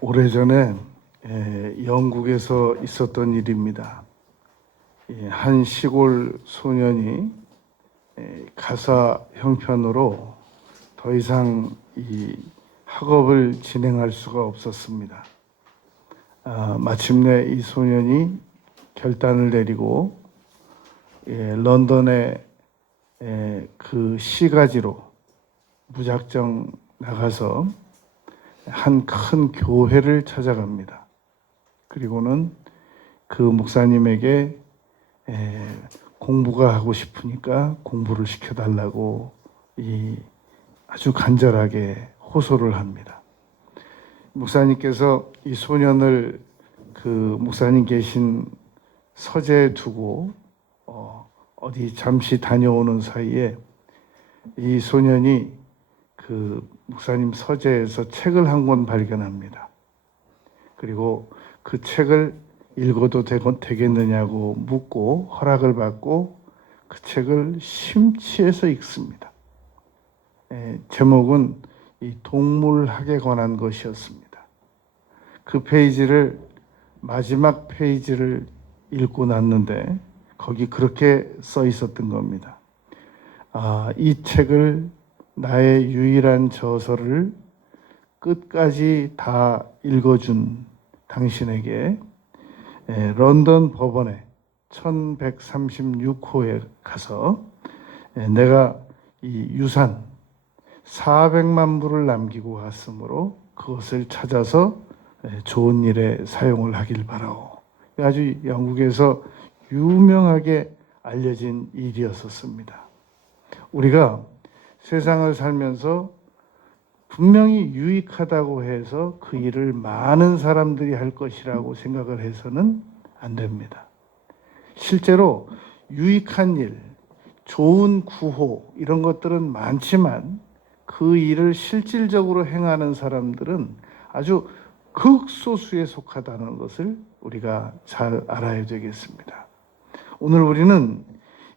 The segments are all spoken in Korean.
오래전에 영국에서 있었던 일입니다. 한 시골 소년이 가사 형편으로 더 이상 이 학업을 진행할 수가 없었습니다. 마침내 이 소년이 결단을 내리고 런던의 그 시가지로 무작정 나가서 한 큰 교회를 찾아갑니다. 그리고는 그 목사님에게 공부가 하고 싶으니까 공부를 시켜달라고 아주 간절하게 호소를 합니다. 목사님께서 이 소년을 그 목사님 계신 서재에 두고 어디 잠시 다녀오는 사이에 이 소년이 그 목사님 서재에서 책을 한 권 발견합니다. 그리고 그 책을 읽어도 되겠느냐고 묻고 허락을 받고 그 책을 심취해서 읽습니다. 제목은 이 동물학에 관한 것이었습니다. 그 페이지를 마지막 페이지를 읽고 났는데 거기 그렇게 써 있었던 겁니다. 이 책을 나의 유일한 저서를 끝까지 다 읽어준 당신에게 런던 법원에 1136호에 가서 내가 이 유산 400만 불을 남기고 갔으므로 그것을 찾아서 좋은 일에 사용을 하길 바라오. 아주 영국에서 유명하게 알려진 일이었었습니다. 우리가 세상을 살면서 분명히 유익하다고 해서 그 일을 많은 사람들이 할 것이라고 생각을 해서는 안 됩니다. 실제로 유익한 일, 좋은 구호 이런 것들은 많지만 그 일을 실질적으로 행하는 사람들은 아주 극소수에 속하다는 것을 우리가 잘 알아야 되겠습니다. 오늘 우리는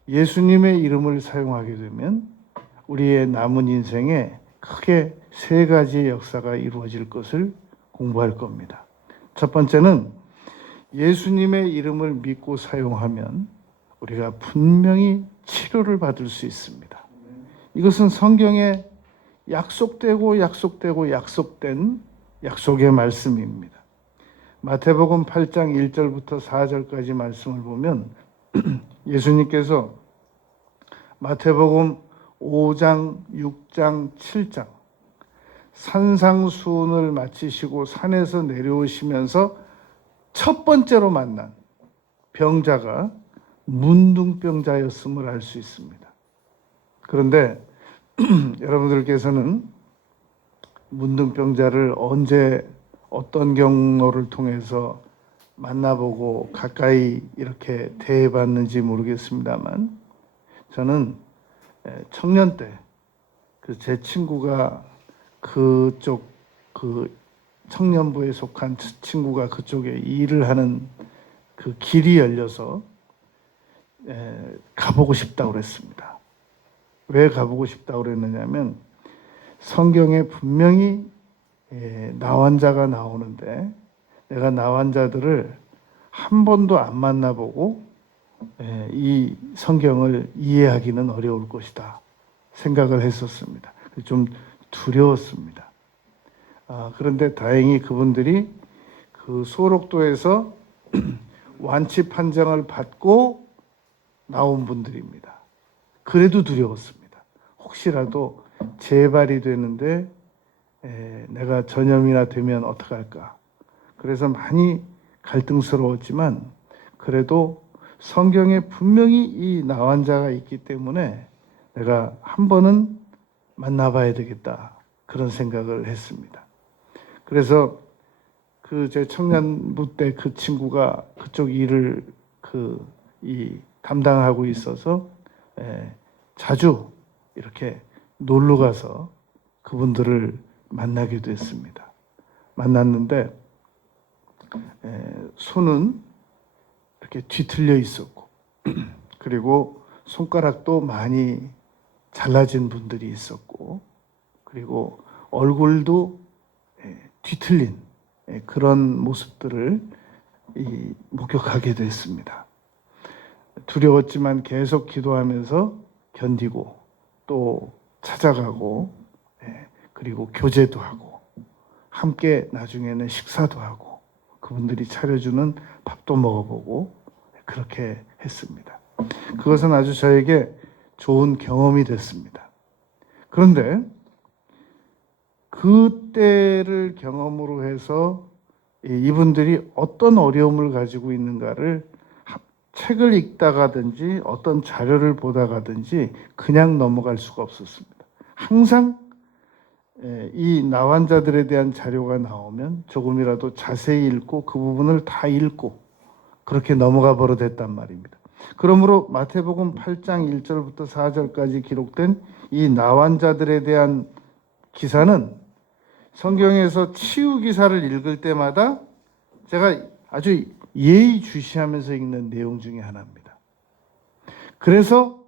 예수님의 이름을 사용하게 되면 우리의 남은 인생에 크게 세 가지의 역사가 이루어질 것을 공부할 겁니다. 첫 번째는 예수님의 이름을 믿고 사용하면 우리가 분명히 치료를 받을 수 있습니다. 이것은 성경에 약속된 약속의 말씀입니다. 마태복음 8장 1절부터 4절까지 말씀을 보면 예수님께서 마태복음 5장, 6장, 7장 산상수훈을 마치시고 산에서 내려오시면서 첫 번째로 만난 병자가 문둥병자였음을 알 수 있습니다. 그런데 여러분들께서는 문둥병자를 언제 어떤 경로를 통해서 만나보고 가까이 이렇게 대해봤는지 모르겠습니다만 저는 청년 때 제 친구가 그쪽 그 청년부에 속한 친구가 그쪽에 일을 하는 그 길이 열려서 가보고 싶다고 그랬습니다. 왜 가보고 싶다고 그랬느냐면 성경에 분명히 나환자가 나오는데 내가 나환자들을 한 번도 안 만나보고 이 성경을 이해하기는 어려울 것이다 생각을 했었습니다. 좀 두려웠습니다. 그런데 다행히 그분들이 그 소록도에서 완치 판정을 받고 나온 분들입니다. 그래도 두려웠습니다. 혹시라도 재발이 되는데 내가 전염이나 되면 어떡할까. 그래서 많이 갈등스러웠지만 그래도 성경에 분명히 이 나환자가 있기 때문에 내가 한 번은 만나봐야 되겠다 그런 생각을 했습니다. 그래서 그 제 청년부 때 그 친구가 그쪽 일을 담당하고 있어서 자주 이렇게 놀러 가서 그분들을 만나게 됐습니다. 만났는데 손은 이렇게 뒤틀려 있었고 그리고 손가락도 많이 잘라진 분들이 있었고 그리고 얼굴도 뒤틀린 그런 모습들을 목격하게 됐습니다. 두려웠지만 계속 기도하면서 견디고 또 찾아가고 그리고 교제도 하고 함께 나중에는 식사도 하고 그분들이 차려주는 밥도 먹어보고 그렇게 했습니다. 그것은 아주 저에게 좋은 경험이 됐습니다. 그런데 그때를 경험으로 해서 이분들이 어떤 어려움을 가지고 있는가를 책을 읽다가든지 어떤 자료를 보다가든지 그냥 넘어갈 수가 없었습니다. 항상 이 나환자들에 대한 자료가 나오면 조금이라도 자세히 읽고 그 부분을 다 읽고 그렇게 넘어가 버릇했단 말입니다. 그러므로 마태복음 8장 1절부터 4절까지 기록된 이 나환자들에 대한 기사는 성경에서 치유 기사를 읽을 때마다 제가 아주 예의주시하면서 읽는 내용 중에 하나입니다. 그래서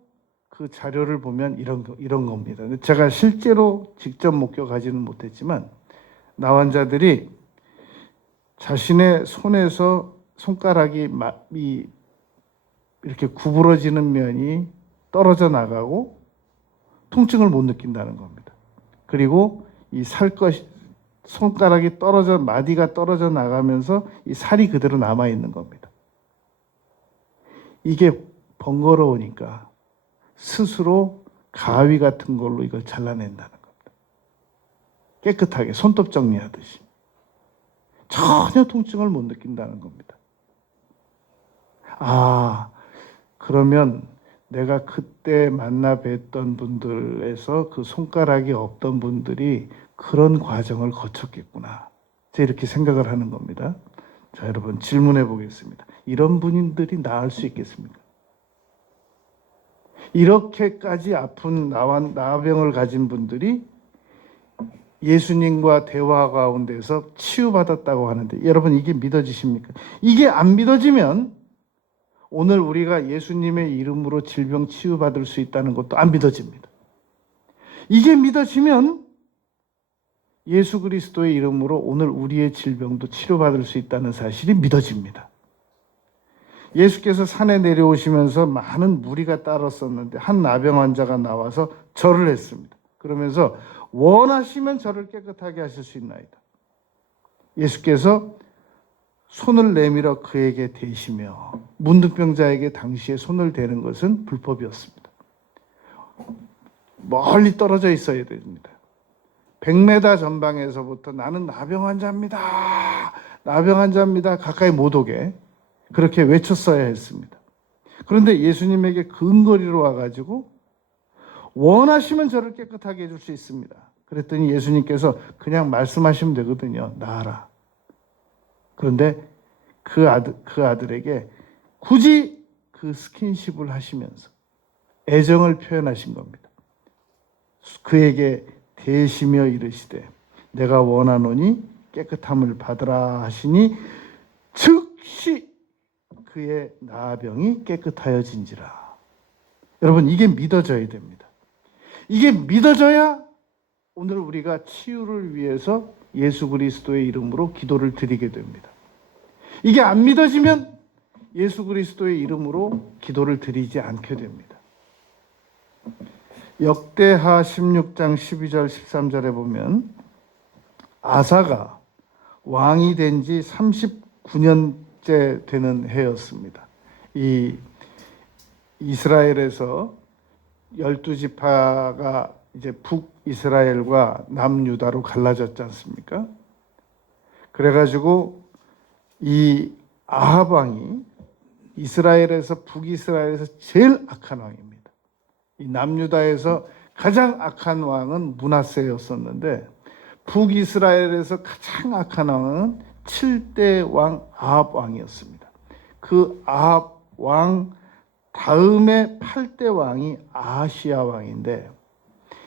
그 자료를 보면 이런 겁니다. 제가 실제로 직접 목격하지는 못했지만 나환자들이 자신의 손에서 손가락이 이렇게 구부러지는 면이 떨어져 나가고 통증을 못 느낀다는 겁니다. 그리고 이 손가락이 마디가 떨어져 나가면서 이 살이 그대로 남아 있는 겁니다. 이게 번거로우니까 스스로 가위 같은 걸로 이걸 잘라낸다는 겁니다. 깨끗하게 손톱 정리하듯이. 전혀 통증을 못 느낀다는 겁니다. 그러면 내가 그때 만나 뵀던 분들에서 그 손가락이 없던 분들이 그런 과정을 거쳤겠구나. 제가 이렇게 생각을 하는 겁니다. 자, 여러분 질문해 보겠습니다. 이런 분들이 나을 수 있겠습니까? 이렇게까지 아픈 나병을 가진 분들이 예수님과 대화 가운데서 치유받았다고 하는데 여러분 이게 믿어지십니까? 이게 안 믿어지면 오늘 우리가 예수님의 이름으로 질병 치유받을 수 있다는 것도 안 믿어집니다. 이게 믿어지면 예수 그리스도의 이름으로 오늘 우리의 질병도 치료받을 수 있다는 사실이 믿어집니다. 예수께서 산에 내려오시면서 많은 무리가 따랐었는데 한 나병 환자가 나와서 절을 했습니다. 그러면서 원하시면 저를 깨끗하게 하실 수 있나이다. 예수께서 손을 내밀어 그에게 대시며 문둥병자에게 당시에 손을 대는 것은 불법이었습니다. 멀리 떨어져 있어야 됩니다. 100m 전방에서부터 나는 나병 환자입니다. 나병 환자입니다. 가까이 못 오게 그렇게 외쳤어야 했습니다. 그런데 예수님에게 근거리로 와가지고 원하시면 저를 깨끗하게 해줄 수 있습니다. 그랬더니 예수님께서 그냥 말씀하시면 되거든요. 나아라. 그런데 그 아들에게 굳이 그 스킨십을 하시면서 애정을 표현하신 겁니다. 그에게 대시며 이르시되 내가 원하노니 깨끗함을 받으라 하시니 즉시 그의 나병이 깨끗하여진지라. 여러분 이게 믿어져야 됩니다. 이게 믿어져야 오늘 우리가 치유를 위해서 예수 그리스도의 이름으로 기도를 드리게 됩니다. 이게 안 믿어지면 예수 그리스도의 이름으로 기도를 드리지 않게 됩니다. 역대하 16장 12절 13절에 보면 아사가 왕이 된 지 39년째 되는 해였습니다. 이 이스라엘에서 12지파가 이제 북이스라엘과 남유다로 갈라졌지 않습니까? 그래가지고 이 아합 왕이 이스라엘에서 북이스라엘에서 제일 악한 왕입니다. 이 남유다에서 가장 악한 왕은 므낫세였었는데 북이스라엘에서 가장 악한 왕은 7대 왕 아합 왕이었습니다. 그 아합 왕 다음에 8대 왕이 아하시아 왕인데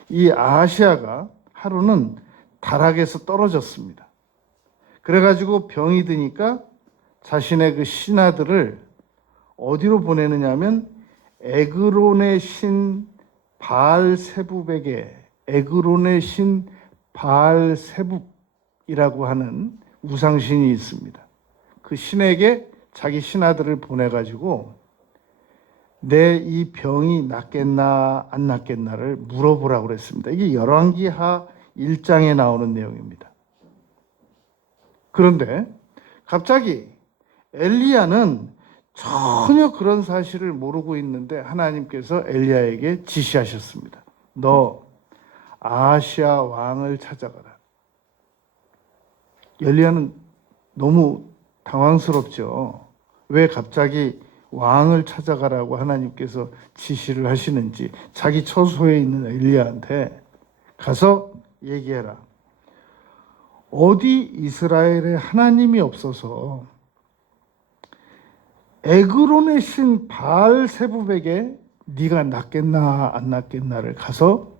이 아하시아가 하루는 다락에서 떨어졌습니다. 그래가지고 병이 드니까 자신의 그 신하들을 어디로 보내느냐면 에그론의 신 바알세붑에게 에그론의 신 바알세붑이라는 하는 우상신이 있습니다. 그 신에게 자기 신하들을 보내가지고 내 이 병이 낫겠나 안 낫겠나를 물어보라고 그랬습니다. 이게 열왕기하 1장에 나오는 내용입니다. 그런데 갑자기 엘리야는 전혀 그런 사실을 모르고 있는데 하나님께서 엘리야에게 지시하셨습니다. 너 아하시아 왕을 찾아가라. 엘리야는 너무 당황스럽죠. 왜 갑자기 왕을 찾아가라고 하나님께서 지시를 하시는지 자기 처소에 있는 엘리야한테 가서 얘기해라. 어디 이스라엘에 하나님이 없어서 에그론의 신 바알세붑에게 네가 낫겠나 안 낫겠나를 가서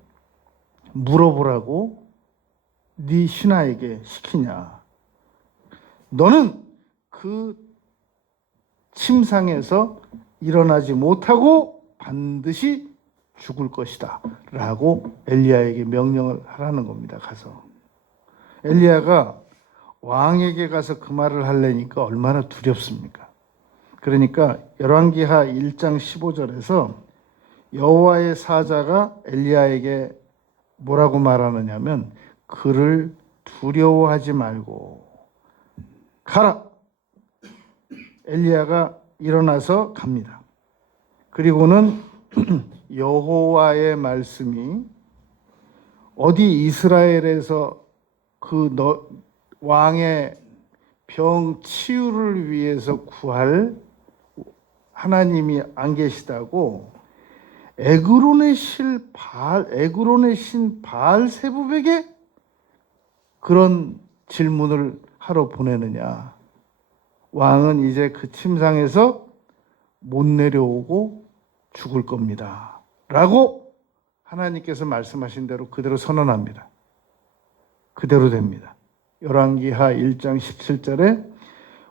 물어보라고 네 신하에게 시키냐. 너는 그 침상에서 일어나지 못하고 반드시 죽을 것이다 라고 엘리야에게 명령을 하라는 겁니다. 가서 엘리야가 왕에게 가서 그 말을 하려니까 얼마나 두렵습니까? 그러니까 열왕기하 1장 15절에서 여호와의 사자가 엘리야에게 뭐라고 말하느냐면 그를 두려워하지 말고 가라. 엘리야가 일어나서 갑니다. 그리고는 여호와의 말씀이 어디 이스라엘에서 그 왕의 병 치유를 위해서 구할 하나님이 안 계시다고 에그론의 신 바알세붑에게 그런 질문을 하러 보내느냐. 왕은 이제 그 침상에서 못 내려오고 죽을 겁니다. 라고 하나님께서 말씀하신 대로 그대로 선언합니다. 그대로 됩니다. 열왕기하 1장 17절에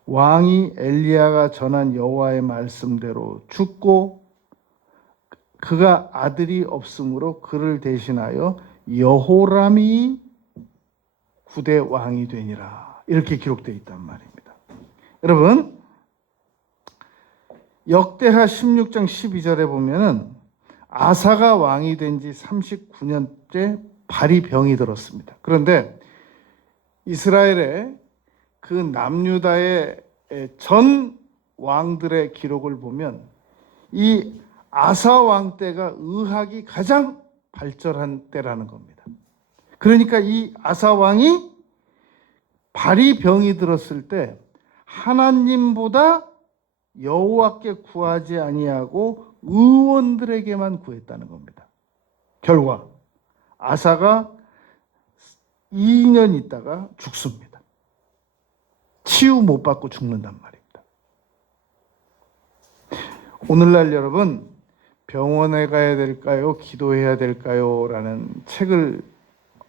왕이 엘리야가 전한 여호와의 말씀대로 죽고 그가 아들이 없으므로 그를 대신하여 여호람이 후대 왕이 되니라. 이렇게 기록되어 있단 말입니다. 여러분, 역대하 16장 12절에 보면은 아사가 왕이 된 지 39년째 발이 병이 들었습니다. 그런데 이스라엘의 그 남유다의 전 왕들의 기록을 보면 이 아사 왕 때가 의학이 가장 발전한 때라는 겁니다. 그러니까 이 아사 왕이 발이 병이 들었을 때 하나님보다 여호와께 구하지 아니하고 의원들에게만 구했다는 겁니다. 결과 아사가 2년 있다가 죽습니다. 치유 못 받고 죽는단 말입니다. 오늘날 여러분, 병원에 가야 될까요? 기도해야 될까요? 라는 책을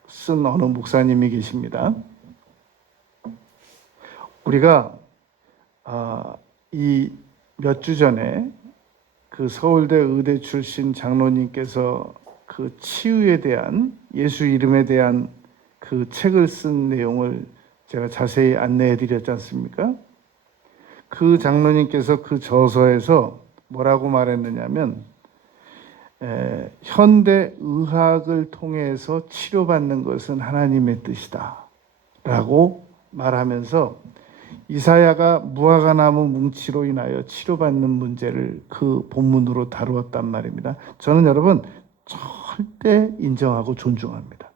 쓴 어느 목사님이 계십니다. 우리가 이 몇 주 전에 그 서울대 의대 출신 장로님께서 그 치유에 대한 예수 이름에 대한 그 책을 쓴 내용을 제가 자세히 안내해 드렸지 않습니까? 그 장로님께서 그 저서에서 뭐라고 말했느냐면 현대 의학을 통해서 치료받는 것은 하나님의 뜻이다 라고 말하면서 이사야가 무화과나무 뭉치로 인하여 치료받는 문제를 그 본문으로 다루었단 말입니다. 저는 여러분 절대 인정하고 존중합니다.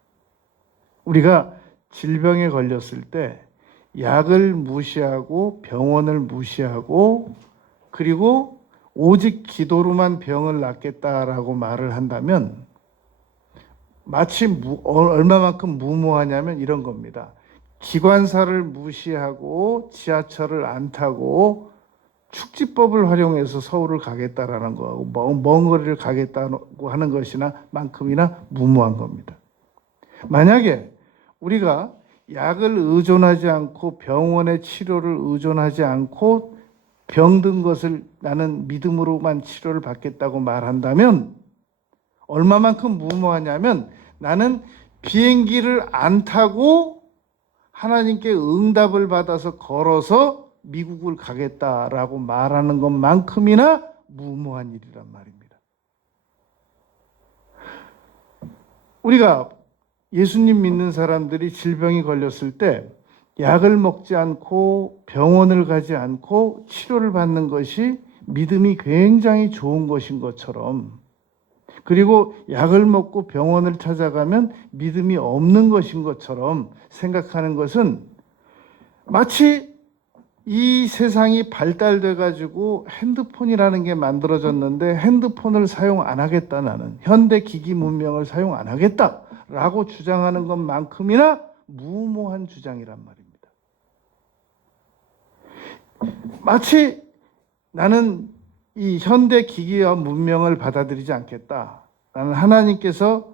우리가 질병에 걸렸을 때 약을 무시하고 병원을 무시하고 그리고 오직 기도로만 병을 낫겠다라고 말을 한다면 마치 얼마만큼 무모하냐면 이런 겁니다. 기관사를 무시하고 지하철을 안 타고 축지법을 활용해서 서울을 가겠다라는 거하고 먼 거리를 가겠다고 하는 것이나 만큼이나 무모한 겁니다. 만약에 우리가 약을 의존하지 않고 병원의 치료를 의존하지 않고 병든 것을 나는 믿음으로만 치료를 받겠다고 말한다면 얼마만큼 무모하냐면 나는 비행기를 안 타고 하나님께 응답을 받아서 걸어서 미국을 가겠다라고 말하는 것만큼이나 무모한 일이란 말입니다. 우리가 예수님 믿는 사람들이 질병이 걸렸을 때 약을 먹지 않고 병원을 가지 않고 치료를 받는 것이 믿음이 굉장히 좋은 것인 것처럼, 그리고 약을 먹고 병원을 찾아가면 믿음이 없는 것인 것처럼 생각하는 것은, 마치 이 세상이 발달돼 가지고 핸드폰이라는 게 만들어졌는데 핸드폰을 사용 안 하겠다, 나는 현대 기기 문명을 사용 안 하겠다라고 주장하는 것만큼이나 무모한 주장이란 말입니다. 마치 나는 이 현대 기기와 문명을 받아들이지 않겠다, 나는 하나님께서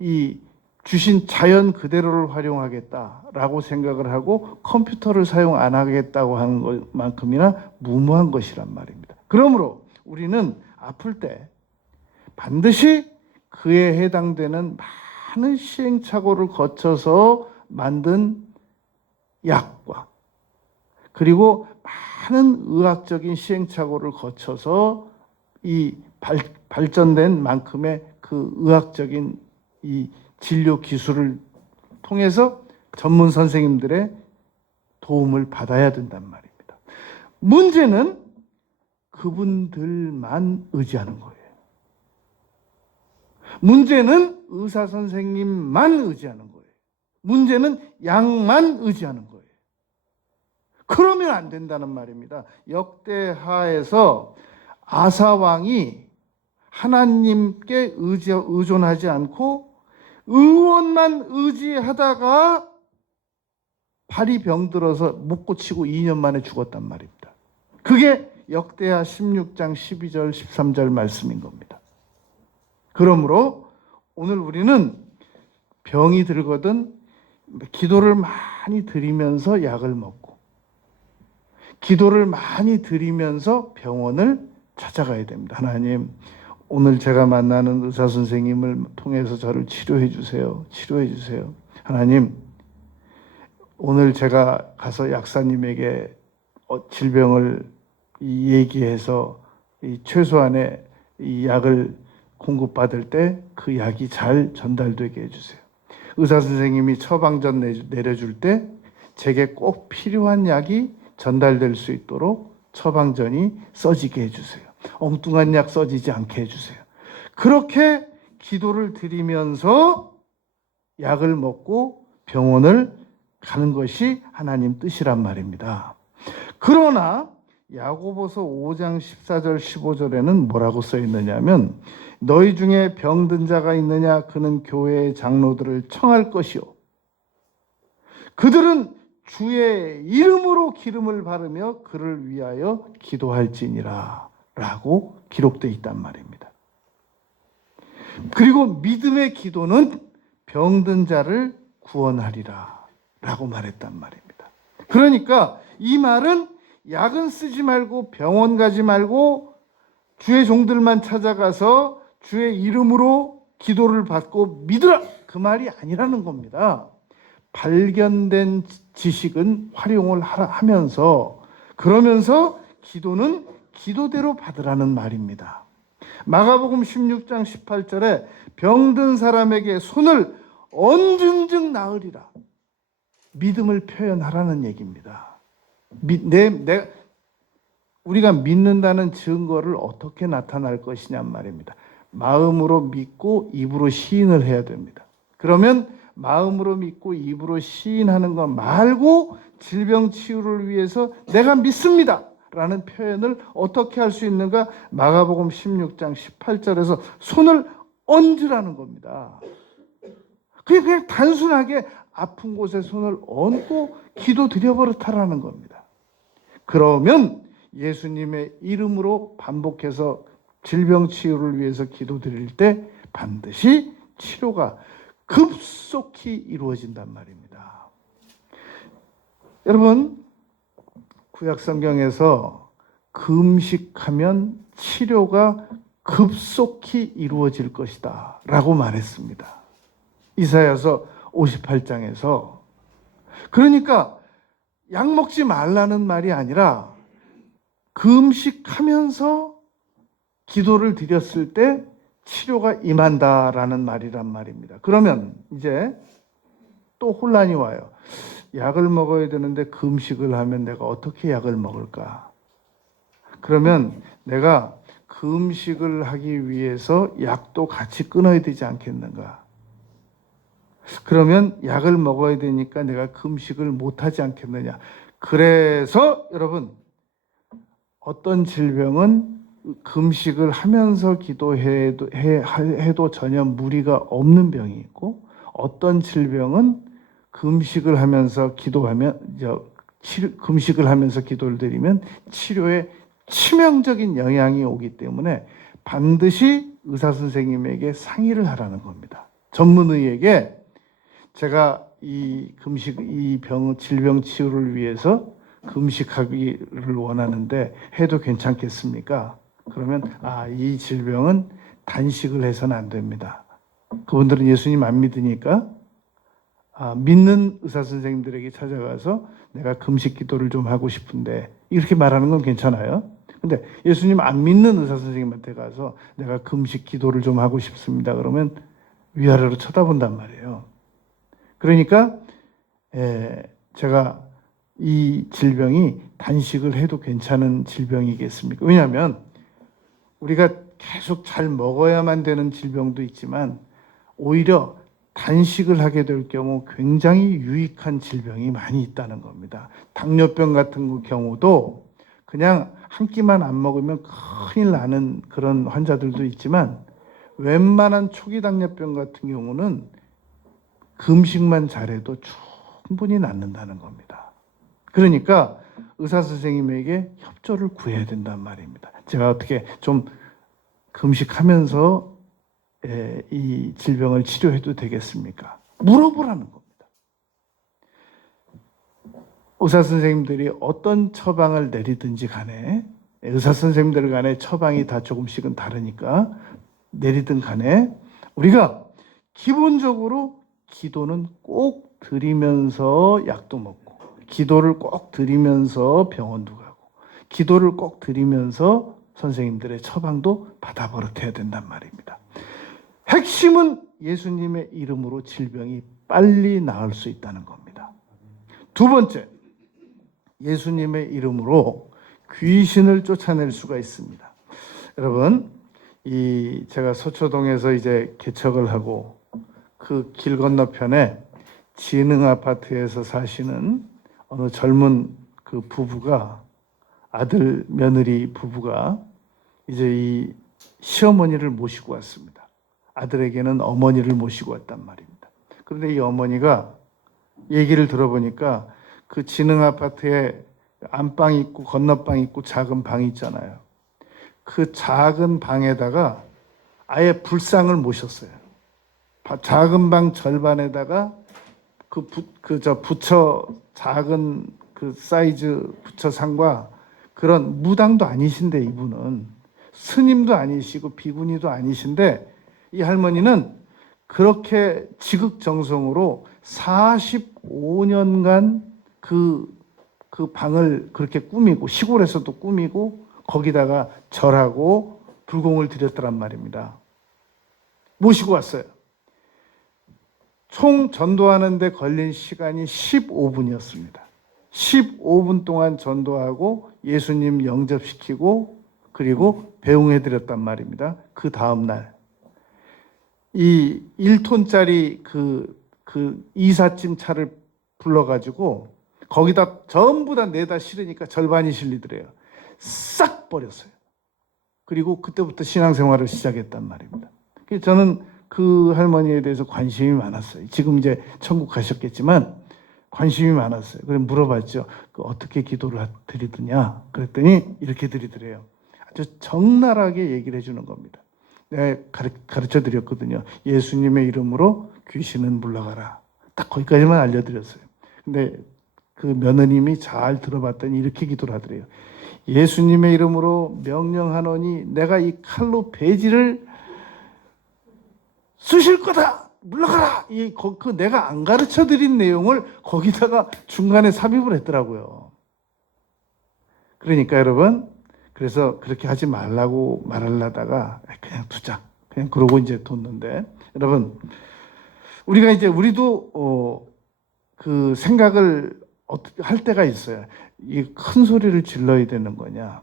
이 주신 자연 그대로를 활용하겠다라고 생각을 하고 컴퓨터를 사용 안 하겠다고 하는 것만큼이나 무모한 것이란 말입니다. 그러므로 우리는 아플 때 반드시 그에 해당되는 많은 시행착오를 거쳐서 만든 약과, 그리고 많은 의학적인 시행착오를 거쳐서 이 발전된 만큼의 그 의학적인 이 진료 기술을 통해서 전문 선생님들의 도움을 받아야 된단 말입니다. 문제는 그분들만 의지하는 거예요. 문제는 의사 선생님만 의지하는 거예요. 문제는 약만 의지하는 거예요. 그러면 안 된다는 말입니다. 역대하에서 아사 왕이 하나님께 의존하지 않고 의원만 의지하다가 발이 병들어서 못 고치고 2년 만에 죽었단 말입니다. 그게 역대하 16장 12절 13절 말씀인 겁니다. 그러므로 오늘 우리는 병이 들거든 기도를 많이 드리면서 약을 먹고, 기도를 많이 드리면서 병원을 찾아가야 됩니다. 하나님, 오늘 제가 만나는 의사 선생님을 통해서 저를 치료해 주세요. 치료해 주세요. 하나님, 오늘 제가 가서 약사님에게 질병을 얘기해서 최소한의 이 약을 공급받을 때 그 약이 잘 전달되게 해주세요. 의사 선생님이 처방전 내려줄 때 제게 꼭 필요한 약이 전달될 수 있도록 처방전이 써지게 해주세요. 엉뚱한 약 써지지 않게 해주세요. 그렇게 기도를 드리면서 약을 먹고 병원을 가는 것이 하나님 뜻이란 말입니다. 그러나 야고보서 5장 14절 15절에는 뭐라고 써 있느냐면, 너희 중에 병든 자가 있느냐 그는 교회의 장로들을 청할 것이요 그들은 주의 이름으로 기름을 바르며 그를 위하여 기도할지니라 라고 기록되어 있단 말입니다. 그리고 믿음의 기도는 병든 자를 구원하리라 라고 말했단 말입니다. 그러니까 이 말은 약은 쓰지 말고 병원 가지 말고 주의 종들만 찾아가서 주의 이름으로 기도를 받고 믿으라, 그 말이 아니라는 겁니다. 발견된 지식은 활용을 하면서, 그러면서 기도는 기도대로 받으라는 말입니다. 마가복음 16장 18절에 병든 사람에게 손을 얹은즉 나으리라, 믿음을 표현하라는 얘기입니다. 우리가 믿는다는 증거를 어떻게 나타날 것이냔 말입니다. 마음으로 믿고 입으로 시인을 해야 됩니다. 그러면 마음으로 믿고 입으로 시인하는 것 말고 질병 치유를 위해서 내가 믿습니다 라는 표현을 어떻게 할 수 있는가? 마가복음 16장 18절에서 손을 얹으라는 겁니다. 그냥 단순하게 아픈 곳에 손을 얹고 기도 드려버릇하라는 겁니다. 그러면 예수님의 이름으로 반복해서 질병 치유를 위해서 기도 드릴 때 반드시 치료가 급속히 이루어진단 말입니다. 여러분, 구약 성경에서 금식하면 치료가 급속히 이루어질 것이다 라고 말했습니다. 이사야서 58장에서 그러니까 약 먹지 말라는 말이 아니라 금식하면서 기도를 드렸을 때 치료가 임한다라는 말이란 말입니다. 그러면 이제 또 혼란이 와요. 약을 먹어야 되는데 금식을 하면 내가 어떻게 약을 먹을까? 그러면 내가 금식을 하기 위해서 약도 같이 끊어야 되지 않겠는가? 그러면 약을 먹어야 되니까 내가 금식을 못하지 않겠느냐? 그래서 여러분, 어떤 질병은 금식을 하면서 해도 전혀 무리가 없는 병이 있고, 어떤 질병은 금식을 하면서 금식을 하면서 기도를 드리면 치료에 치명적인 영향이 오기 때문에 반드시 의사 선생님에게 상의를 하라는 겁니다. 전문의에게 제가 이 질병 치유를 위해서 금식하기를 원하는데 해도 괜찮겠습니까? 그러면 이 질병은 단식을 해서는 안 됩니다. 그분들은 예수님 안 믿으니까 믿는 의사 선생님들에게 찾아가서 내가 금식 기도를 좀 하고 싶은데 이렇게 말하는 건 괜찮아요. 근데 예수님 안 믿는 의사 선생님한테 가서 내가 금식 기도를 좀 하고 싶습니다. 그러면 위아래로 쳐다본단 말이에요. 그러니까 제가 이 질병이 단식을 해도 괜찮은 질병이겠습니까? 왜냐하면 우리가 계속 잘 먹어야만 되는 질병도 있지만 오히려 단식을 하게 될 경우 굉장히 유익한 질병이 많이 있다는 겁니다. 당뇨병 같은 경우도 그냥 한 끼만 안 먹으면 큰일 나는 그런 환자들도 있지만 웬만한 초기 당뇨병 같은 경우는 금식만 잘해도 충분히 낫는다는 겁니다. 그러니까 의사 선생님에게 협조를 구해야 된단 말입니다. 제가 어떻게 좀 금식하면서 이 질병을 치료해도 되겠습니까? 물어보라는 겁니다. 의사 선생님들이 어떤 처방을 내리든지 간에 의사 선생님들 간에 처방이 다 조금씩은 다르니까 내리든 간에 우리가 기본적으로 기도는 꼭 드리면서 약도 먹고 기도를 꼭 드리면서 병원도 가고 기도를 꼭 드리면서 선생님들의 처방도 받아 버릇해야 된단 말입니다. 핵심은 예수님의 이름으로 질병이 빨리 나을 수 있다는 겁니다. 두 번째, 예수님의 이름으로 귀신을 쫓아낼 수가 있습니다. 여러분, 제가 서초동에서 이제 개척을 하고 그 길 건너편에 지능 아파트에서 사시는 어느 젊은 그 부부가 아들 며느리 부부가 이제 이 시어머니를 모시고 왔습니다. 아들에게는 어머니를 모시고 왔단 말입니다. 그런데 이 어머니가 얘기를 들어보니까 그 지능 아파트에 안방 있고 건너방 있고 작은 방이 있잖아요. 그 작은 방에다가 아예 불상을 모셨어요. 작은 방 절반에다가 부처 작은 그 사이즈 부처상과 그런 무당도 아니신데 이분은 스님도 아니시고 비구니도 아니신데 이 할머니는 그렇게 지극정성으로 45년간 그 방을 그렇게 꾸미고 시골에서도 꾸미고 거기다가 절하고 불공을 드렸더란 말입니다. 모시고 왔어요. 총 전도하는 데 걸린 시간이 15분이었습니다. 15분 동안 전도하고 예수님 영접시키고 그리고 배웅해드렸단 말입니다. 그 다음날 이 1톤짜리 그 이삿짐 차를 불러가지고 거기다 전부 다 내다 실으니까 절반이 실리더래요. 싹 버렸어요. 그리고 그때부터 신앙생활을 시작했단 말입니다. 저는 그 할머니에 대해서 관심이 많았어요. 지금 이제 천국 가셨겠지만 관심이 많았어요. 그래서 물어봤죠. 어떻게 기도를 드리더냐? 그랬더니 이렇게 드리더래요. 아주 적나라하게 얘기를 해주는 겁니다. 내가 가르쳐 드렸거든요. 예수님의 이름으로 귀신은 물러가라. 딱 거기까지만 알려드렸어요. 근데 그 며느님이 잘 들어봤더니 이렇게 기도를 하더래요. 예수님의 이름으로 명령하노니 내가 이 칼로 배지를 쑤실 거다. 물러가라! 그 내가 안 가르쳐 드린 내용을 거기다가 중간에 삽입을 했더라고요. 그러니까 여러분, 그래서 그렇게 하지 말라고 말하려다가 그냥 두자. 그냥 그러고 이제 뒀는데, 여러분, 우리도 그 생각을 어떻게 할 때가 있어요. 이 큰 소리를 질러야 되는 거냐?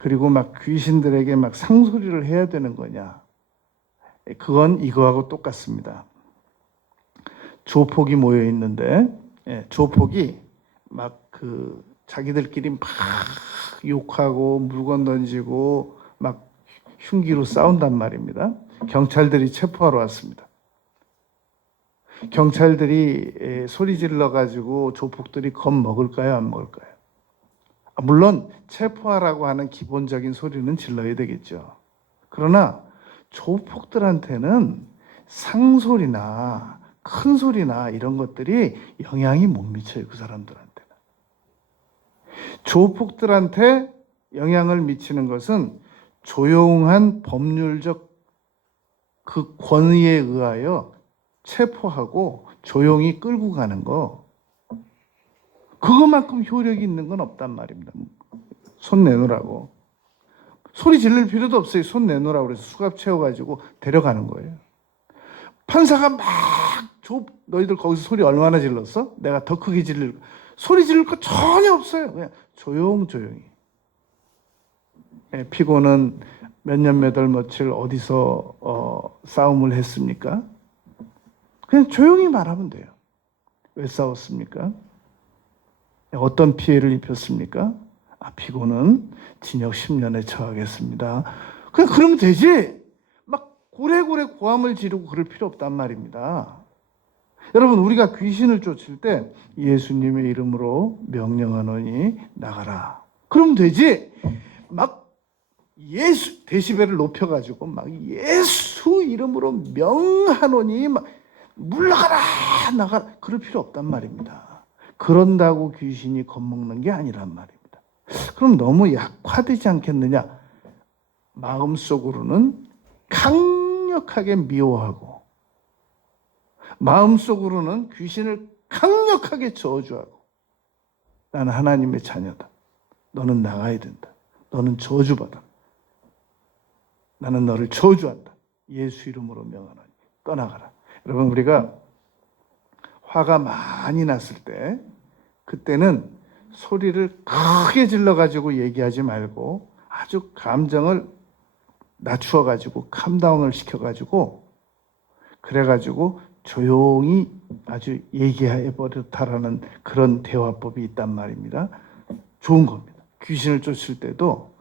그리고 막 귀신들에게 막 상소리를 해야 되는 거냐? 그건 이거하고 똑같습니다. 조폭이 모여 있는데, 조폭이 막 그 자기들끼리 막 욕하고 물건 던지고 막 흉기로 싸운단 말입니다. 경찰들이 체포하러 왔습니다. 경찰들이 소리 질러 가지고 조폭들이 겁 먹을까요, 안 먹을까요? 물론 체포하라고 하는 기본적인 소리는 질러야 되겠죠. 그러나 조폭들한테는 상소리나 큰 소리나 이런 것들이 영향이 못 미쳐요, 그 사람들한테는. 조폭들한테 영향을 미치는 것은 조용한 법률적 그 권위에 의하여 체포하고 조용히 끌고 가는 거, 그것만큼 효력이 있는 건 없단 말입니다. 손 내놓으라고. 소리 지를 필요도 없어요. 손 내놓으라고 그래서 수갑 채워가지고 데려가는 거예요. 판사가 막 너희들 거기서 소리 얼마나 질렀어? 내가 더 크게 소리 지를 거 전혀 없어요. 그냥 조용히. 피고는 몇 년 몇 월 며칠 어디서 싸움을 했습니까? 그냥 조용히 말하면 돼요. 왜 싸웠습니까? 어떤 피해를 입혔습니까? 피고는 징역 10년에 처하겠습니다. 그냥 그러면 되지. 막 고래고래 고함을 지르고 그럴 필요 없단 말입니다. 여러분, 우리가 귀신을 쫓을 때 예수님의 이름으로 명령하노니 나가라. 그러면 되지. 막 예수 데시벨을 높여가지고 막 예수 이름으로 명하노니 막 물러가라 나가라 그럴 필요 없단 말입니다. 그런다고 귀신이 겁먹는 게 아니란 말입니다. 그럼 너무 약화되지 않겠느냐? 마음속으로는 강력하게 미워하고 마음속으로는 귀신을 강력하게 저주하고 나는 하나님의 자녀다. 너는 나가야 된다. 너는 저주받아. 나는 너를 저주한다. 예수 이름으로 명하노니 떠나가라. 여러분, 우리가 화가 많이 났을 때 그때는 소리를 크게 질러가지고 얘기하지 말고 아주 감정을 낮추어가지고 캄다운을 시켜가지고 그래가지고 조용히 아주 얘기해버렸다라는 그런 대화법이 있단 말입니다. 좋은 겁니다. 귀신을 쫓을 때도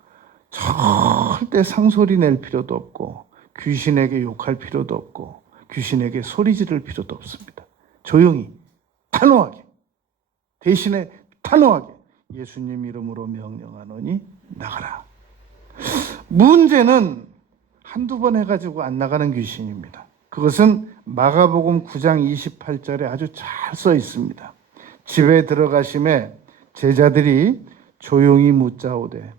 절대 상소리 낼 필요도 없고 귀신에게 욕할 필요도 없고 귀신에게 소리 지를 필요도 없습니다. 조용히 단호하게 대신에 단호하게 예수님 이름으로 명령하노니 나가라. 문제는 한두 번 해가지고 안 나가는 귀신입니다. 그것은 마가복음 9장 28절에 아주 잘 써 있습니다. 집에 들어가심에 제자들이 조용히 묻자오되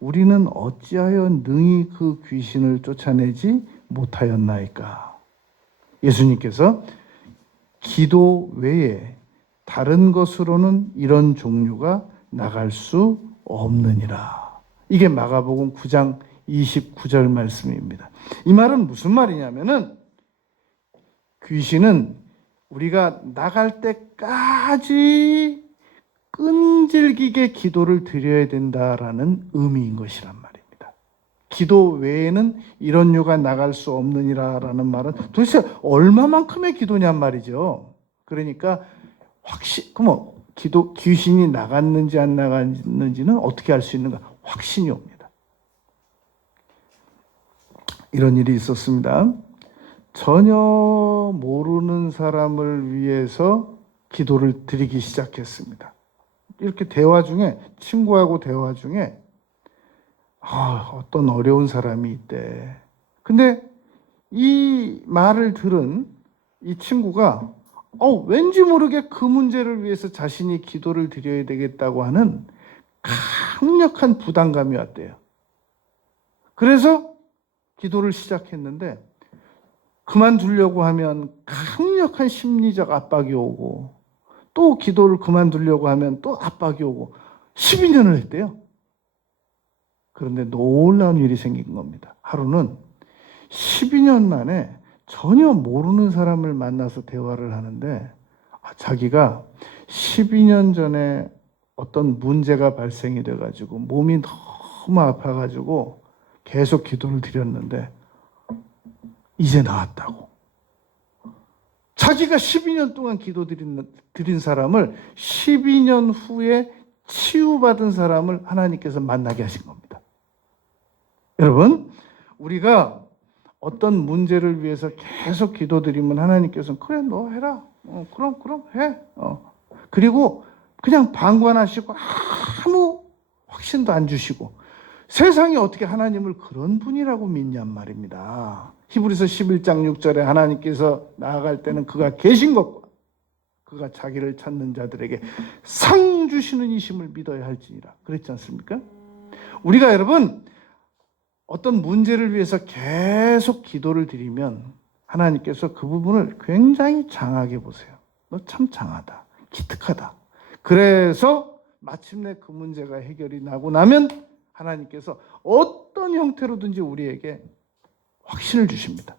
우리는 어찌하여 능히 그 귀신을 쫓아내지 못하였나이까. 예수님께서 기도 외에 다른 것으로는 이런 종류가 나갈 수 없느니라. 이게 마가복음 9장 29절 말씀입니다. 이 말은 무슨 말이냐면은 귀신은 우리가 나갈 때까지 끈질기게 기도를 드려야 된다라는 의미인 것이란 말입니다. 기도 외에는 이런 유가 나갈 수 없느니라라는 말은 도대체 얼마만큼의 기도냔 말이죠. 그러니까 그럼 귀신이 나갔는지 안 나갔는지는 어떻게 알 수 있는가? 확신이 옵니다. 이런 일이 있었습니다. 전혀 모르는 사람을 위해서 기도를 드리기 시작했습니다. 이렇게 대화 중에 친구하고 대화 중에 어떤 어려운 사람이 있대. 근데 이 말을 들은 이 친구가 왠지 모르게 그 문제를 위해서 자신이 기도를 드려야 되겠다고 하는 강력한 부담감이 왔대요. 그래서 기도를 시작했는데 그만두려고 하면 강력한 심리적 압박이 오고, 또 기도를 그만두려고 하면 또 압박이 오고, 12년을 했대요. 그런데 놀라운 일이 생긴 겁니다. 하루는 12년 만에 전혀 모르는 사람을 만나서 대화를 하는데, 자기가 12년 전에 어떤 문제가 발생이 돼가지고 몸이 너무 아파가지고 계속 기도를 드렸는데 이제 나았다고. 자기가 12년 동안 기도 드린 사람을 12년 후에 치유받은 사람을 하나님께서 만나게 하신 겁니다. 여러분, 우리가 어떤 문제를 위해서 계속 기도드리면 하나님께서는 그래 너 해라. 그럼 해. 그리고 그냥 방관하시고 아무 확신도 안 주시고, 세상이 어떻게 하나님을 그런 분이라고 믿냔 말입니다. 히브리서 11장 6절에 하나님께서 나아갈 때는 그가 계신 것과 그가 자기를 찾는 자들에게 상 주시는 이심을 믿어야 할지니라 그랬지 않습니까? 우리가 여러분 어떤 문제를 위해서 계속 기도를 드리면 하나님께서 그 부분을 굉장히 장하게 보세요. 너 참 장하다, 기특하다. 그래서 마침내 그 문제가 해결이 나고 나면 하나님께서 어떤 형태로든지 우리에게 확신을 주십니다.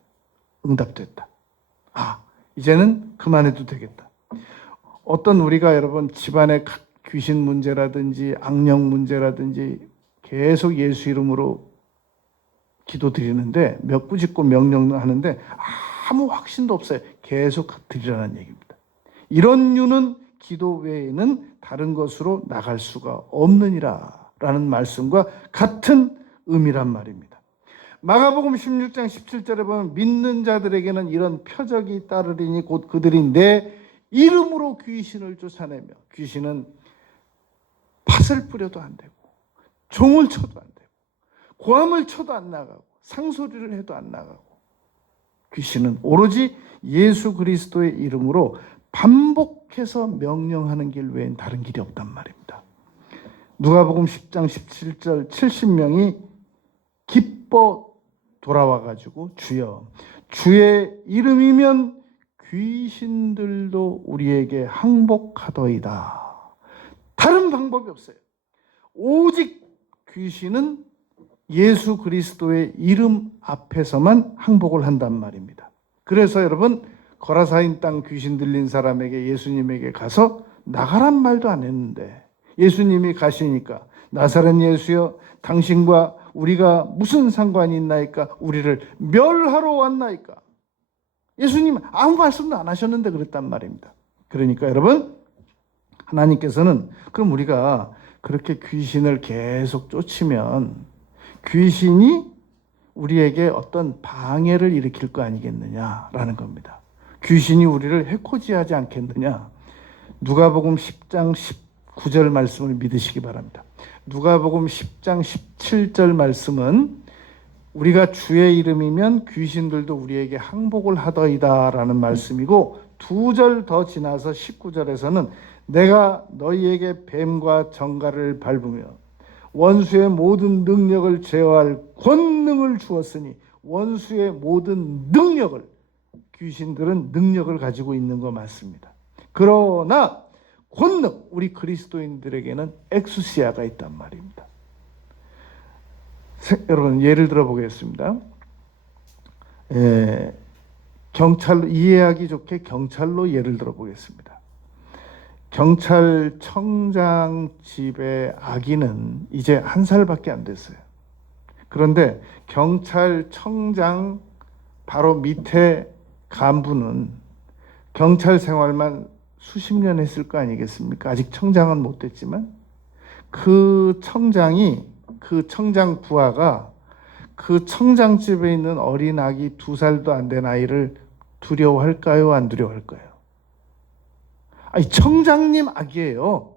응답됐다. 이제는 그만해도 되겠다. 어떤 우리가 여러분 집안의 귀신 문제라든지 악령 문제라든지 계속 예수 이름으로 기도드리는데 몇 구짓고 명령하는데 아무 확신도 없어요. 계속 드리라는 얘기입니다. 이런 류는 기도 외에는 다른 것으로 나갈 수가 없느니라 라는 말씀과 같은 의미란 말입니다. 마가복음 16장 17절에 보면 믿는 자들에게는 이런 표적이 따르리니 곧 그들이 내 이름으로 귀신을 쫓아내며, 귀신은 팥을 뿌려도 안 되고 종을 쳐도 안 되고 고함을 쳐도 안 나가고 상소리를 해도 안 나가고, 귀신은 오로지 예수 그리스도의 이름으로 반복해서 명령하는 길 외엔 다른 길이 없단 말입니다. 누가복음 10장 17절 70명이 기뻐 돌아와가지고 주여 주의 이름이면 귀신들도 우리에게 항복하더이다. 다른 방법이 없어요. 오직 귀신은 예수 그리스도의 이름 앞에서만 항복을 한단 말입니다. 그래서 여러분 거라사인 땅 귀신 들린 사람에게 예수님에게 가서 나가란 말도 안 했는데 예수님이 가시니까 나사렛 예수여 당신과 우리가 무슨 상관이 있나이까? 우리를 멸하러 왔나이까? 예수님 아무 말씀도 안 하셨는데 그랬단 말입니다. 그러니까 여러분 하나님께서는 그럼 우리가 그렇게 귀신을 계속 쫓으면 귀신이 우리에게 어떤 방해를 일으킬 거 아니겠느냐라는 겁니다. 귀신이 우리를 해코지하지 않겠느냐. 누가복음 10장 19절 말씀을 믿으시기 바랍니다. 누가복음 10장 17절 말씀은 우리가 주의 이름이면 귀신들도 우리에게 항복을 하더이다 라는 말씀이고, 두 절 더 지나서 19절에서는 내가 너희에게 뱀과 정갈을 밟으며 원수의 모든 능력을 제어할 권능을 주었으니, 원수의 모든 능력을, 귀신들은 능력을 가지고 있는 거 맞습니다. 그러나 권능, 우리 그리스도인들에게는 엑수시아가 있단 말입니다. 여러분 예를 들어 보겠습니다. 경찰로, 이해하기 좋게 경찰로 예를 들어 보겠습니다. 경찰청장 집의 아기는 이제 1살밖에 안 됐어요. 그런데 경찰청장 바로 밑에 간부는 경찰 생활만 수십 년 했을 거 아니겠습니까? 아직 청장은 못 됐지만 그 청장이, 그 청장 부하가 그 청장집에 있는 어린 아기 2살도 안 된 아이를 두려워할까요? 안 두려워할까요? 아니, 청장님 아기예요.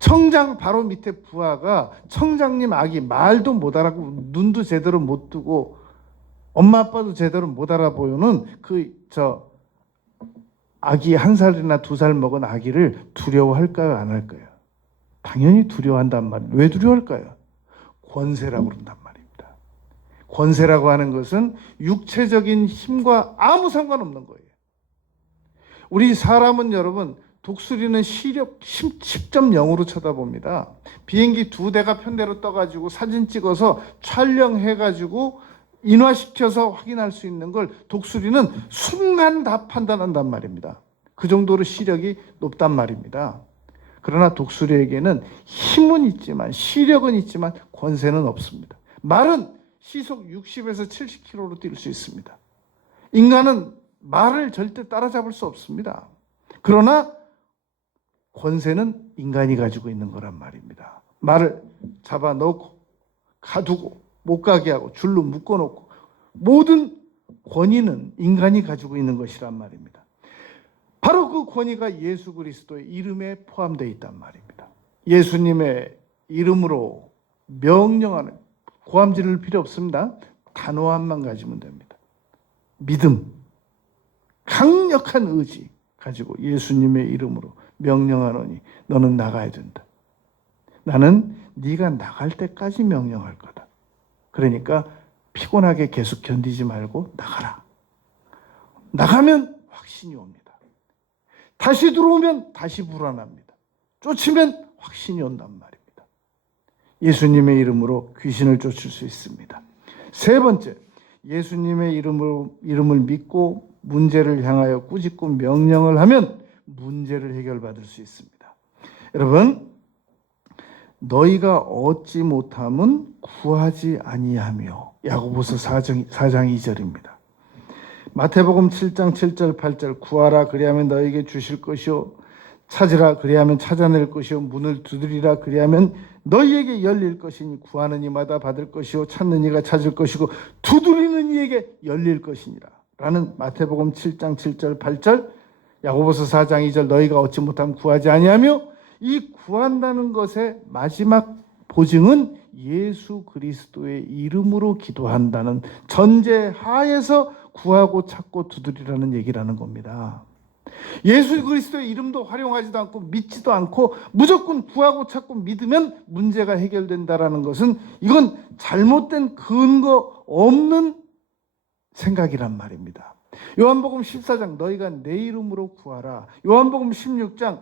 청장 바로 밑에 부하가 청장님 아기, 말도 못 알아보고 눈도 제대로 못 뜨고 엄마 아빠도 제대로 못 알아보는 아기 1살이나 2살 먹은 아기를 두려워할까요? 안 할까요? 당연히 두려워한단 말이에요. 왜 두려워할까요? 권세라고 그런단 말입니다. 권세라고 하는 것은 육체적인 힘과 아무 상관없는 거예요. 우리 사람은 여러분 독수리는 시력 10.0으로 쳐다봅니다. 비행기 2대가 편대로 떠가지고 사진 찍어서 촬영해가지고 인화시켜서 확인할 수 있는 걸 독수리는 순간 다 판단한단 말입니다. 그 정도로 시력이 높단 말입니다. 그러나 독수리에게는 힘은 있지만 시력은 있지만 권세는 없습니다. 말은 시속 60에서 70km로 뛸 수 있습니다. 인간은 말을 절대 따라잡을 수 없습니다. 그러나 권세는 인간이 가지고 있는 거란 말입니다. 말을 잡아놓고 가두고 못 가게 하고 줄로 묶어놓고 모든 권위는 인간이 가지고 있는 것이란 말입니다. 바로 그 권위가 예수 그리스도의 이름에 포함되어 있단 말입니다. 예수님의 이름으로 명령하는, 고함 지를 필요 없습니다. 단호함만 가지면 됩니다. 믿음, 강력한 의지 가지고 예수님의 이름으로 명령하노니 너는 나가야 된다. 나는 네가 나갈 때까지 명령할 거다. 그러니까 피곤하게 계속 견디지 말고 나가라. 나가면 확신이 옵니다. 다시 들어오면 다시 불안합니다. 쫓으면 확신이 온단 말입니다. 예수님의 이름으로 귀신을 쫓을 수 있습니다. 세 번째, 예수님의 이름을 믿고 문제를 향하여 꾸짖고 명령을 하면 문제를 해결받을 수 있습니다. 여러분, 너희가 얻지 못함은 구하지 아니하며, 야고보서 4장 2절입니다. 마태복음 7장 7절 8절 구하라 그리하면 너희에게 주실 것이요 찾으라 그리하면 찾아낼 것이요 문을 두드리라 그리하면 너희에게 열릴 것이니 구하는 이마다 받을 것이요 찾는 이가 찾을 것이고 두드리는 이에게 열릴 것이니라 라는 마태복음 7장 7절 8절, 야고보서 4장 2절 너희가 얻지 못하면 구하지 아니하며, 이 구한다는 것의 마지막 보증은 예수 그리스도의 이름으로 기도한다는 전제하에서 구하고 찾고 두드리라는 얘기라는 겁니다. 예수 그리스도의 이름도 활용하지도 않고 믿지도 않고 무조건 구하고 찾고 믿으면 문제가 해결된다라는 것은 이건 잘못된 근거 없는 생각이란 말입니다. 요한복음 14장 너희가 내 이름으로 구하라. 요한복음 16장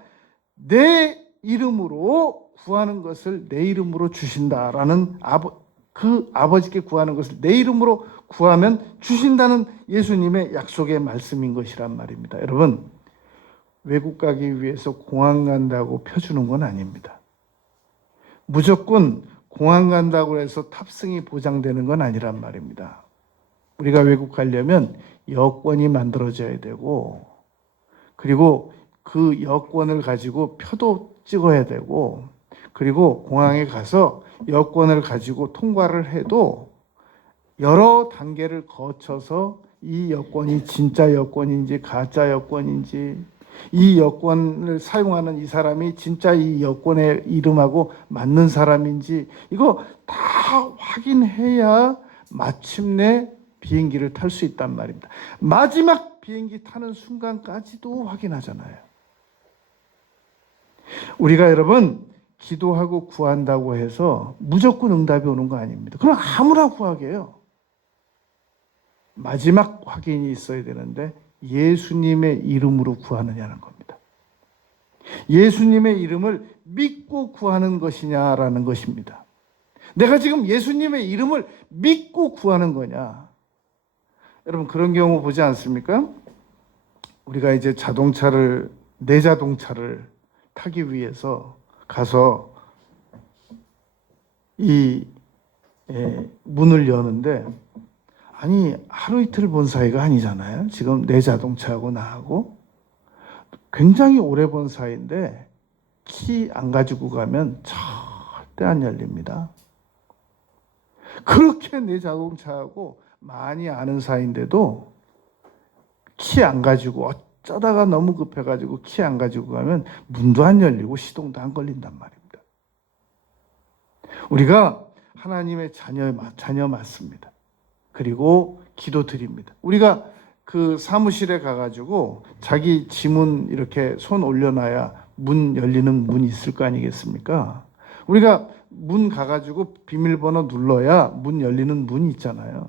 내 이름으로 구하는 것을 내 이름으로 주신다라는 그 아버지께 구하는 것을 내 이름으로 구하면 주신다는 예수님의 약속의 말씀인 것이란 말입니다. 여러분, 외국 가기 위해서 공항 간다고 펴주는 건 아닙니다. 무조건 공항 간다고 해서 탑승이 보장되는 건 아니란 말입니다. 우리가 외국 가려면 여권이 만들어져야 되고, 그리고 그 여권을 가지고 표도 찍어야 되고, 그리고 공항에 가서 여권을 가지고 통과를 해도 여러 단계를 거쳐서 이 여권이 진짜 여권인지 가짜 여권인지, 이 여권을 사용하는 이 사람이 진짜 이 여권의 이름하고 맞는 사람인지 이거 다 확인해야 마침내 비행기를 탈 수 있단 말입니다. 마지막 비행기 타는 순간까지도 확인하잖아요. 우리가 여러분 기도하고 구한다고 해서 무조건 응답이 오는 거 아닙니다. 그럼 아무나 구하게 해요. 마지막 확인이 있어야 되는데 예수님의 이름으로 구하느냐는 겁니다. 예수님의 이름을 믿고 구하는 것이냐라는 것입니다. 내가 지금 예수님의 이름을 믿고 구하는 거냐? 여러분 그런 경우 보지 않습니까? 우리가 이제 내 자동차를 타기 위해서 가서 이 문을 여는데, 아니 하루 이틀 본 사이가 아니잖아요. 지금 내 자동차하고 나하고 굉장히 오래 본 사이인데 키 안 가지고 가면 절대 안 열립니다. 그렇게 내 자동차하고 많이 아는 사이인데도 키 안 가지고 어쩌다가 너무 급해가지고 키 안 가지고 가면 문도 안 열리고 시동도 안 걸린단 말입니다. 우리가 하나님의 자녀 맞습니다. 그리고 기도 드립니다. 우리가 그 사무실에 가가지고 자기 지문 이렇게 손 올려놔야 문 열리는 문이 있을 거 아니겠습니까? 우리가 문 가가지고 비밀번호 눌러야 문 열리는 문이 있잖아요.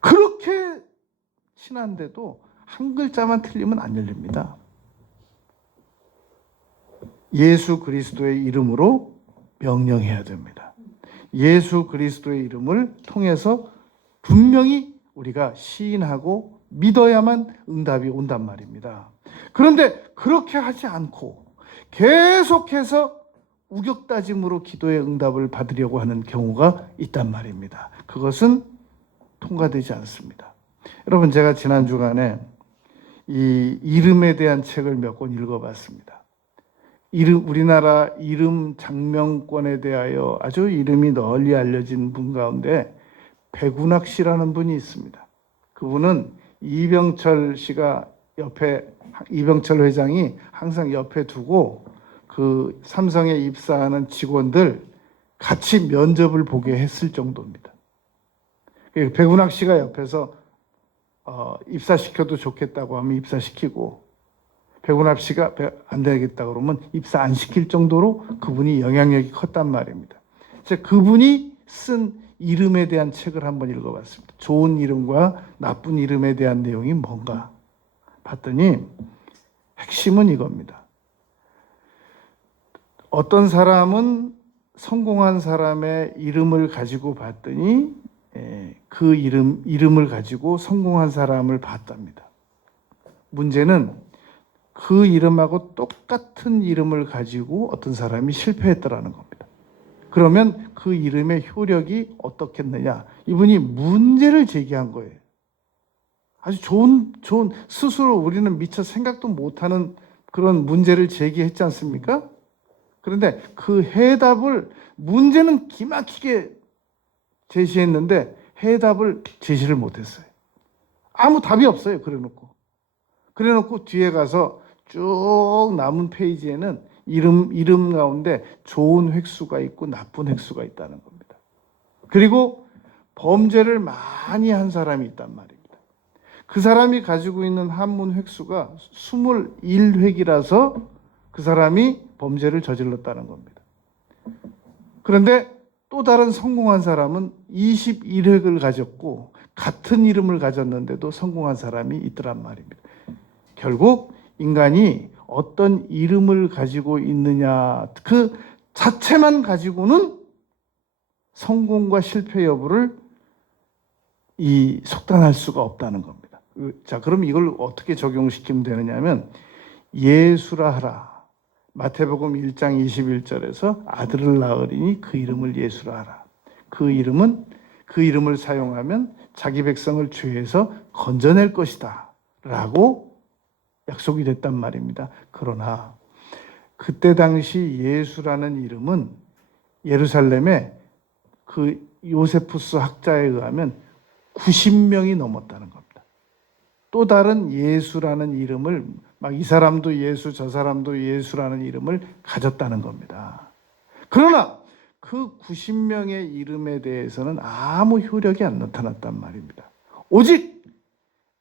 그렇게 친한데도 한 글자만 틀리면 안 열립니다. 예수 그리스도의 이름으로 명령해야 됩니다. 예수 그리스도의 이름을 통해서 분명히 우리가 시인하고 믿어야만 응답이 온단 말입니다. 그런데 그렇게 하지 않고 계속해서 우격다짐으로 기도의 응답을 받으려고 하는 경우가 있단 말입니다. 그것은 통과되지 않습니다. 여러분, 제가 지난 주간에 이 이름에 대한 책을 몇 권 읽어봤습니다. 우리나라 이름 장명권에 대하여 아주 이름이 널리 알려진 분 가운데 백운학 씨라는 분이 있습니다. 그분은 이병철 씨가 옆에, 이병철 회장이 항상 옆에 두고 그 삼성에 입사하는 직원들 같이 면접을 보게 했을 정도입니다. 백운학 씨가 옆에서 입사시켜도 좋겠다고 하면 입사시키고, 백운학 씨가 안 되겠다 그러면 입사 안 시킬 정도로 그분이 영향력이 컸단 말입니다. 제가 그분이 쓴 이름에 대한 책을 한번 읽어봤습니다. 좋은 이름과 나쁜 이름에 대한 내용이 뭔가 봤더니 핵심은 이겁니다. 어떤 사람은 성공한 사람의 이름을 가지고 봤더니 그 이름을 가지고 성공한 사람을 봤답니다. 문제는 그 이름하고 똑같은 이름을 가지고 어떤 사람이 실패했더라는 겁니다. 그러면 그 이름의 효력이 어떻겠느냐? 이분이 문제를 제기한 거예요. 아주 좋은 스스로 우리는 미처 생각도 못하는 그런 문제를 제기했지 않습니까? 그런데 그 해답을, 문제는 기막히게 제시했는데 해답을 제시를 못했어요. 아무 답이 없어요. 그래놓고 뒤에 가서 쭉 남은 페이지에는 이름 가운데 좋은 획수가 있고 나쁜 획수가 있다는 겁니다. 그리고 범죄를 많이 한 사람이 있단 말입니다. 그 사람이 가지고 있는 한문 획수가 21획이라서 그 사람이 범죄를 저질렀다는 겁니다. 그런데 또 다른 성공한 사람은 21획을 가졌고 같은 이름을 가졌는데도 성공한 사람이 있더란 말입니다. 결국 인간이 어떤 이름을 가지고 있느냐, 그 자체만 가지고는 성공과 실패 여부를 속단할 수가 없다는 겁니다. 자, 그럼 이걸 어떻게 적용시키면 되느냐 하면, 예수라 하라. 마태복음 1장 21절에서 아들을 낳으리니 그 이름을 예수라 하라. 그 이름을 사용하면 자기 백성을 죄에서 건져낼 것이다 라고 약속이 됐단 말입니다. 그러나 그때 당시 예수라는 이름은 예루살렘에 그 요세푸스 학자에 의하면 90명이 넘었다는 겁니다. 또 다른 예수라는 이름을 막 이 사람도 예수, 저 사람도 예수라는 이름을 가졌다는 겁니다. 그러나 그 90명의 이름에 대해서는 아무 효력이 안 나타났단 말입니다. 오직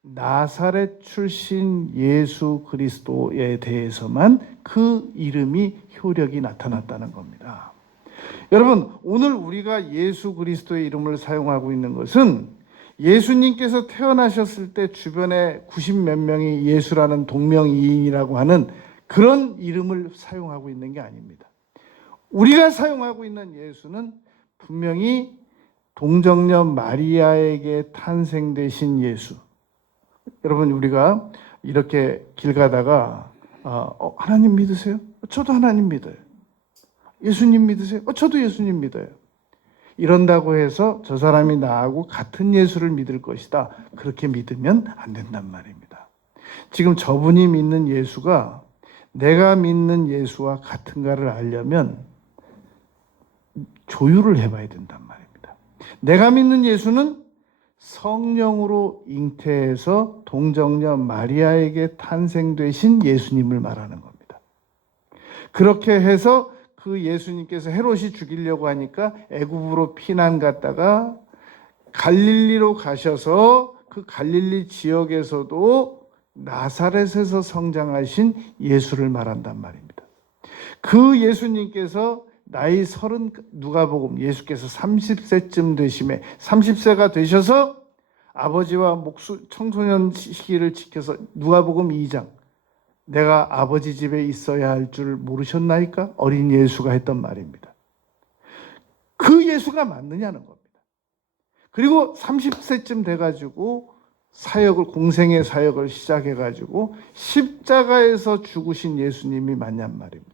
나사렛 출신 예수 그리스도에 대해서만 그 이름이 효력이 나타났다는 겁니다. 여러분, 오늘 우리가 예수 그리스도의 이름을 사용하고 있는 것은 예수님께서 태어나셨을 때 주변에 90몇 명이 예수라는 동명이인이라고 하는 그런 이름을 사용하고 있는 게 아닙니다. 우리가 사용하고 있는 예수는 분명히 동정녀 마리아에게 탄생되신 예수. 여러분, 우리가 이렇게 길 가다가 하나님 믿으세요? 저도 하나님 믿어요. 예수님 믿으세요? 저도 예수님 믿어요. 이런다고 해서 저 사람이 나하고 같은 예수를 믿을 것이다, 그렇게 믿으면 안 된단 말입니다. 지금 저분이 믿는 예수가 내가 믿는 예수와 같은가를 알려면 조율을 해봐야 된단 말입니다. 내가 믿는 예수는 성령으로 잉태해서 동정녀 마리아에게 탄생되신 예수님을 말하는 겁니다. 그렇게 해서 그 예수님께서 헤롯이 죽이려고 하니까 애굽으로 피난 갔다가 갈릴리로 가셔서 그 갈릴리 지역에서도 나사렛에서 성장하신 예수를 말한단 말입니다. 그 예수님께서 나이 30, 누가복음 예수께서 30세쯤 되심에 30세가 되셔서 아버지와 청소년 시기를 지켜서 누가복음 2장 내가 아버지 집에 있어야 할 줄 모르셨나이까? 어린 예수가 했던 말입니다. 그 예수가 맞느냐는 겁니다. 그리고 30세쯤 돼가지고 공생의 사역을 시작해가지고 십자가에서 죽으신 예수님이 맞냔 말입니다.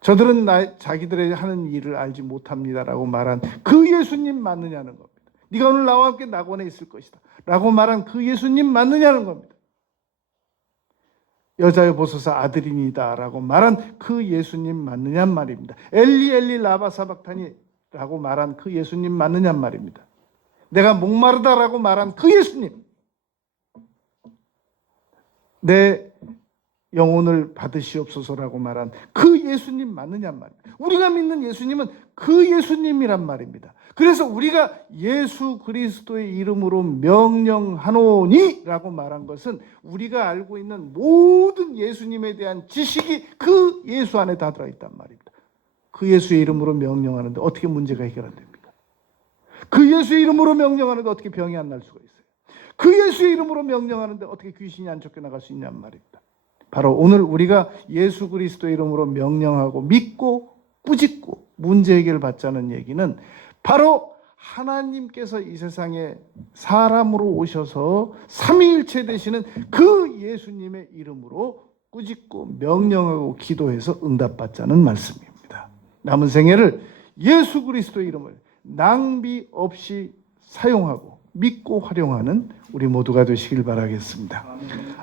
저들은 자기들의 하는 일을 알지 못합니다라고 말한 그 예수님 맞느냐는 겁니다. 네가 오늘 나와 함께 낙원에 있을 것이다 라고 말한 그 예수님 맞느냐는 겁니다. 여자여 보소서 아들이니다 라고 말한 그 예수님 맞느냐 말입니다. 엘리 엘리 라바 사박타니 라고 말한 그 예수님 맞느냐 말입니다. 내가 목마르다라고 말한 그 예수님, 내 영혼을 받으시옵소서라고 말한 그 예수님 맞느냐 말입니다. 우리가 믿는 예수님은 그 예수님이란 말입니다. 그래서 우리가 예수 그리스도의 이름으로 명령하노니 라고 말한 것은 우리가 알고 있는 모든 예수님에 대한 지식이 그 예수 안에 다 들어있단 말입니다. 그 예수의 이름으로 명령하는데 어떻게 문제가 해결 안 됩니까? 그 예수의 이름으로 명령하는데 어떻게 병이 안 날 수가 있어요? 그 예수의 이름으로 명령하는데 어떻게 귀신이 안 쫓겨나갈 수 있냔 말입니다. 바로 오늘 우리가 예수 그리스도의 이름으로 명령하고 믿고 꾸짖고 문제 해결 받자는 얘기는 바로 하나님께서 이 세상에 사람으로 오셔서 삼위일체 되시는 그 예수님의 이름으로 꾸짖고 명령하고 기도해서 응답받자는 말씀입니다. 남은 생애를 예수 그리스도의 이름을 낭비 없이 사용하고 믿고 활용하는 우리 모두가 되시길 바라겠습니다.